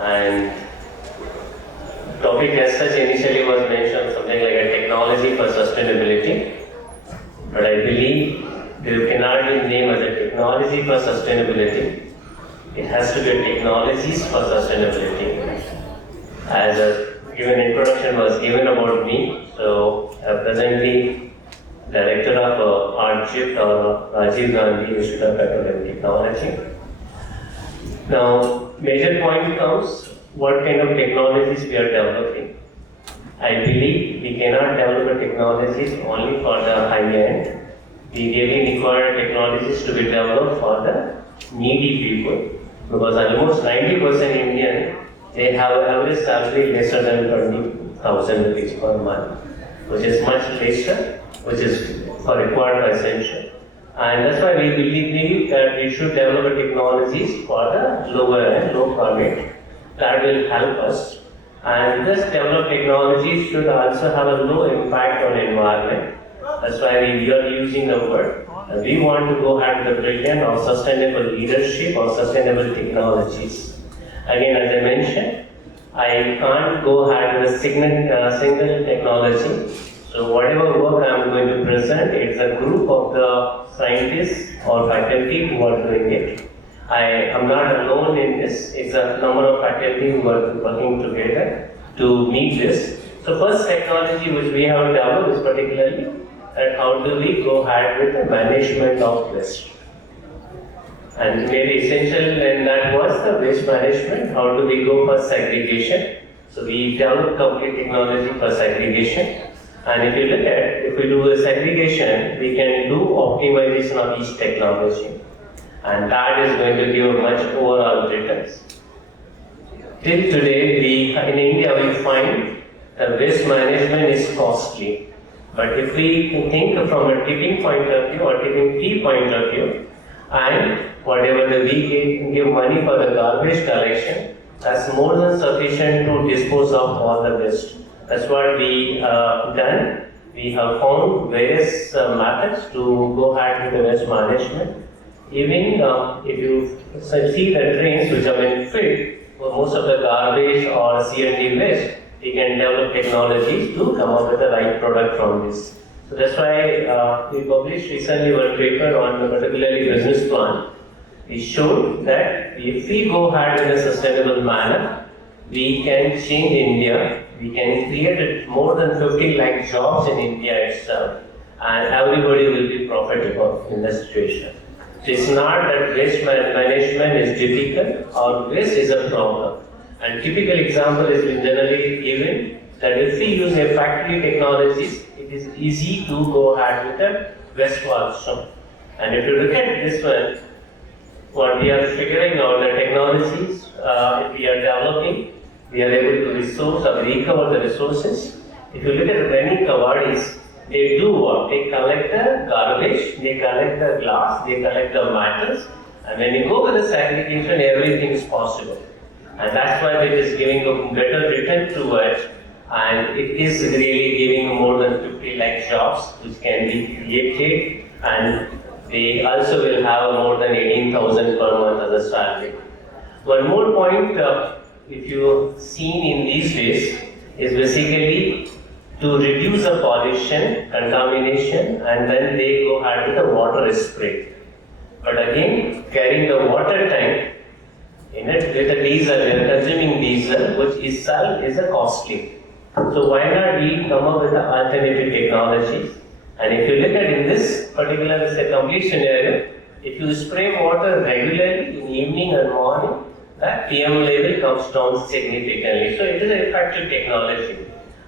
And topic as such initially was mentioned something like a technology for sustainability, but I believe there cannot be named as a technology for sustainability. It has to be a technologies for sustainability. As a given introduction was given about me, so I'm presently Director of RGIPT or Rajiv Gandhi Institute of Petroleum Technology. Now, major point comes what kind of technologies we are developing. I believe we cannot develop the technologies only for the high end. We really require technologies to be developed for the needy people, because almost 90% Indian, they have an average salary lesser than 20,000 rupees per month, which is much lesser, which is for required for essential. And that's why we believe that we should develop technologies for the lower end, low carbon. That will help us. And this developed technologies should also have a low impact on environment. That's why we are using the word. We want to go ahead with the brilliant or sustainable leadership or sustainable technologies. Again, as I mentioned, I can't go ahead with a single technology. So whatever work I am going to present, it's a group of the scientists or faculty who are doing it. I am not alone in this. It's a number of faculty who are working together to meet this. So first technology which we have developed is particularly that how do we go ahead with the management of waste. And very essential in that was the waste management. How do we go for segregation? So we developed complete technology for segregation. And if you look at, if we do a segregation, we can do optimization of each technology. And that is going to give much overall returns. Till today, in India, we find the waste management is costly. But if we think from a tipping point of view or tipping fee point of view, and whatever we give money for the garbage collection, that's more than sufficient to dispose of all the waste. That's what we done. We have found various methods to go ahead with the waste management. Even if you see the drains which have been filled for most of the garbage or C&D waste, we can develop technologies to come up with the right product from this. So that's why we published recently one paper on the particularly business plan. We showed that if we go ahead in a sustainable manner, we can change India. We can create more than 50 lakh jobs in India itself, and everybody will be profitable in the situation. So it's not that waste management is difficult or waste is a problem. And typical example is generally given that if we use a factory technologies, it is easy to go ahead with the waste also. And if you look at this one, what we are figuring out the technologies, if we are developing, we are able to resource or recover the resources. If you look at many kawadis, they do what? They collect the garbage, they collect the glass, they collect the metals, and when you go with the segregation, everything is possible. And that's why it is giving a better return to it, and it is really giving more than 50 lakh jobs which can be created, and they also will have more than 18,000 per month as a salary. One more point, if you've seen in these days, is basically to reduce the pollution, contamination, and then they go ahead with the water spray. But again, carrying the water tank in it with a diesel, they are consuming diesel, which itself is a costly. So why not we come up with the alternative technologies? And if you look at in this particular complete scenario, if you spray water regularly in evening and morning, that PM level comes down significantly. So it is an effective technology.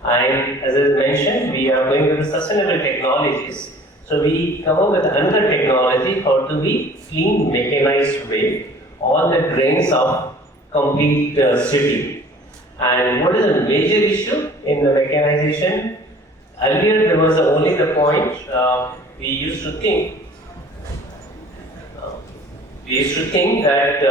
And as I mentioned, we are going with the sustainable technologies. So we come up with another technology, how to be clean, mechanized way, all the drains of complete city. And what is the major issue in the mechanization? Earlier there was only the point, we used to think that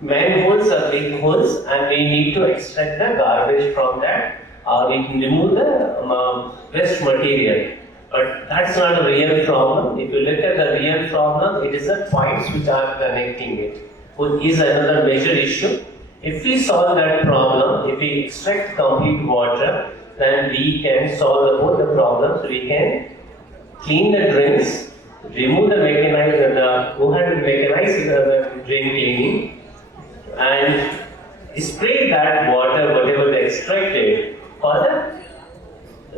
manholes are big holes and we need to extract the garbage from that, or we can remove the waste material. But that's not a real problem. If you look at the real problem, it is the pipes which are connecting it, which is another major issue. If we solve that problem, if we extract complete water, then we can solve both the problems. We can clean the drains, remove the mechanized, go ahead and mechanize the drain cleaning, and spray that water, whatever they extracted, for the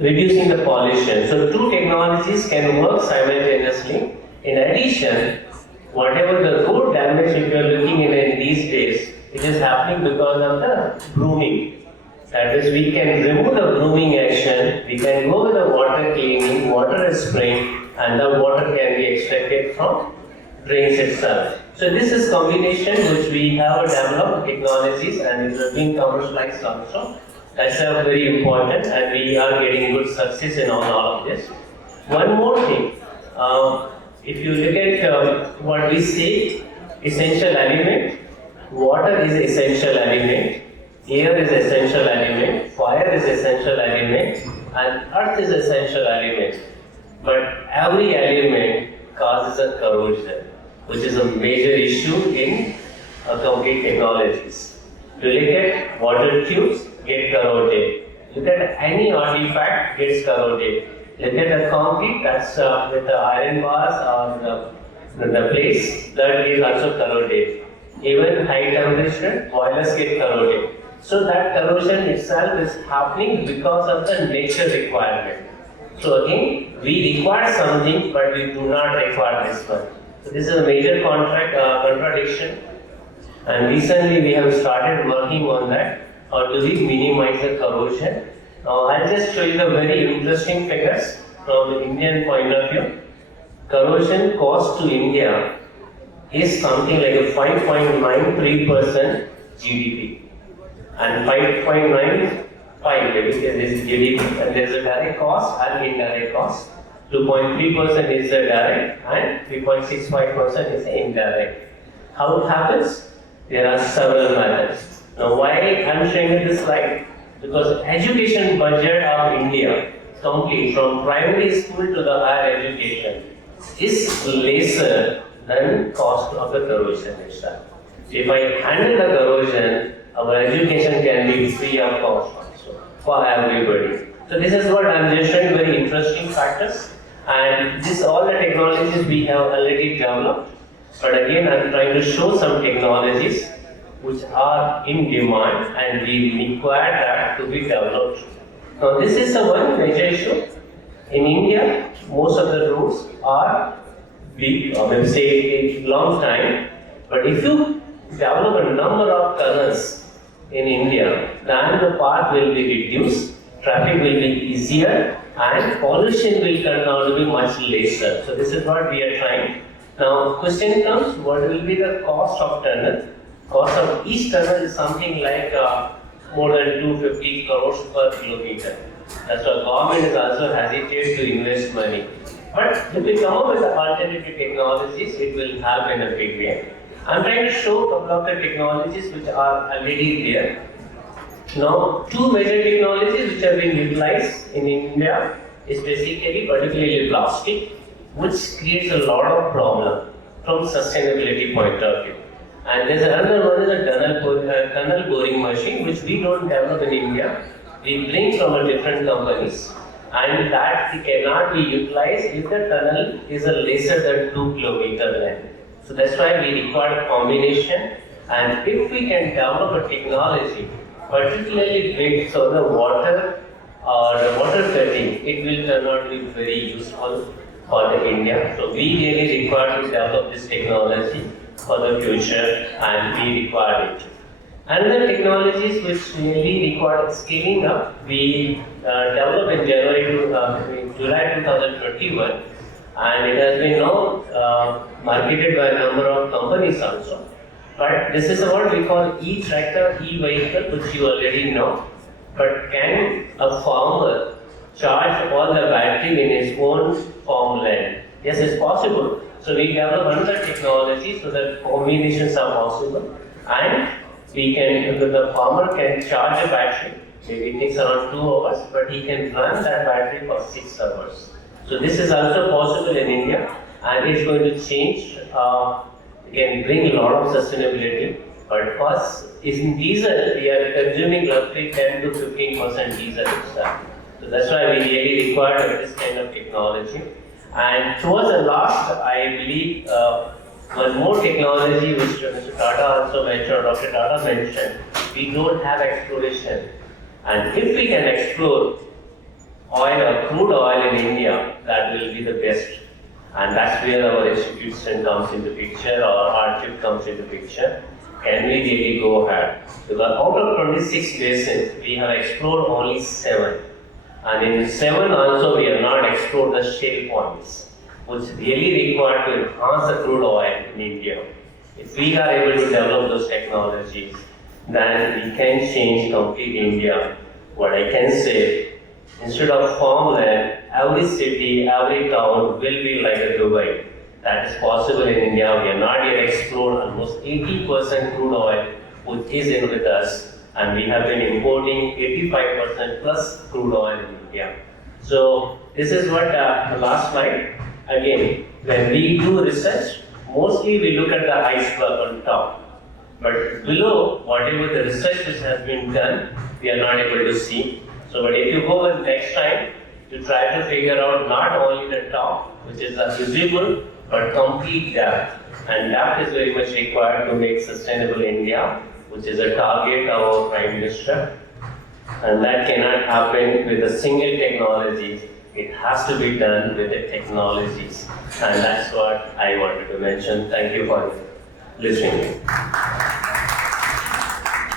reducing the pollution. So two technologies can work simultaneously. In addition, whatever the road damage if you are looking in these days, it is happening because of the grooming. That is, we can remove the grooming action, we can go with the water cleaning, water spraying, and the water can be extracted from drains itself. So this is combination which we have developed technologies and it is being commercialized also. That's very important and we are getting good success in all of this. One more thing, if you look at what we say, essential element, water is essential element, air is essential element, fire is essential element, and earth is essential element. But every element causes a corrosion, which is a major issue in complete technologies. You look at water tubes, get corroded. Look at any artifact, gets corroded. Look at the concrete, that's with the iron bars or the plates, that is also corroded. Even high temperature, boilers get corroded. So that corrosion itself is happening because of the nature requirement. So again, we require something, but we do not require this one. So this is a major contradiction. And recently we have started working on that. How do we minimize the corrosion? Now I'll just show you the very interesting figures from the Indian point of view. Corrosion cost to India is something like a 5.93% GDP. And 5.95 is GDP, and there is a direct cost and indirect cost. 2.3% is the direct and 3.65% is the indirect. How it happens? There are several methods. Now why I am showing this slide? Because education budget of India, complete from primary school to the higher education, is lesser than cost of the corrosion itself. If I handle the corrosion, our education can be free of cost also for everybody. So this is what I am just showing, very interesting factors. And this all the technologies we have already developed. But again, I am trying to show some technologies which are in demand and we require that to be developed. Now this is the one major issue. In India, most of the roads are big, or maybe say take long time. But if you develop a number of tunnels in India, then the path will be reduced, traffic will be easier, and pollution will turn out to be much lesser. So this is what we are trying. Now question comes, what will be the cost of tunnel? Cost of each tunnel is something like more than 250 crores per kilometer. That's why government is also hesitant to invest money. But if we come up with the alternative technologies, it will help in a big way. I'm trying to show a couple of the technologies which are already there. Now, two major technologies which have been utilized in India is basically particularly plastic, which creates a lot of problem from sustainability point of view. And there's another one is a tunnel boring machine, which we don't develop in India. We bring from a different companies, and that cannot be utilized if the tunnel is a lesser than 2 kilometer length. So that's why we require a combination, and if we can develop a technology, particularly big, so the water or the water cutting, it will turn out to be very useful for the India. So we really require to develop this technology for the future, and we require it. Another technologies which really require scaling up, we developed in July 2021, and it has been now marketed by a number of companies also. But this is what we call e-tractor, e-vehicle, which you already know. But can a farmer charge all the battery in his own farmland? Yes, it's possible. So we develop another technology so that combinations are possible, and we can, the farmer can charge a battery. Maybe it takes around 2 hours, but he can run that battery for 6 hours. So this is also possible in India, and it's going to change. Can bring a lot of sustainability. But first, in diesel, we are consuming roughly 10 to 15% diesel itself. So that's why we really require this kind of technology. And towards the last, I believe, one more technology which Mr. Tata also mentioned, Dr. Tata mentioned, we don't have exploration. And if we can explore oil or crude oil in India, that will be the best. And that's where our institution comes into picture, or RGIPT comes into picture. Can we really go ahead? Because out of 26 basins, we have explored only 7. And in 7 also, we have not explored the shale points, which really required to enhance the crude oil in India. If we are able to develop those technologies, then we can change complete India. What I can say, instead of farmland, every city, every town will be like a Dubai. That is possible in India. We have not yet explored almost 80% crude oil, which is in with us. And we have been importing 85% plus crude oil in India. So this is what the last slide. Again, when we do research, mostly we look at the iceberg on top. But below, whatever the research which has been done, we are not able to see. So but if you go in next time, to try to figure out not only the top, which is visible, but complete depth. And depth is very much required to make sustainable India, which is a target of our Prime Minister. And that cannot happen with a single technology. It has to be done with the technologies. And that's what I wanted to mention. Thank you for listening.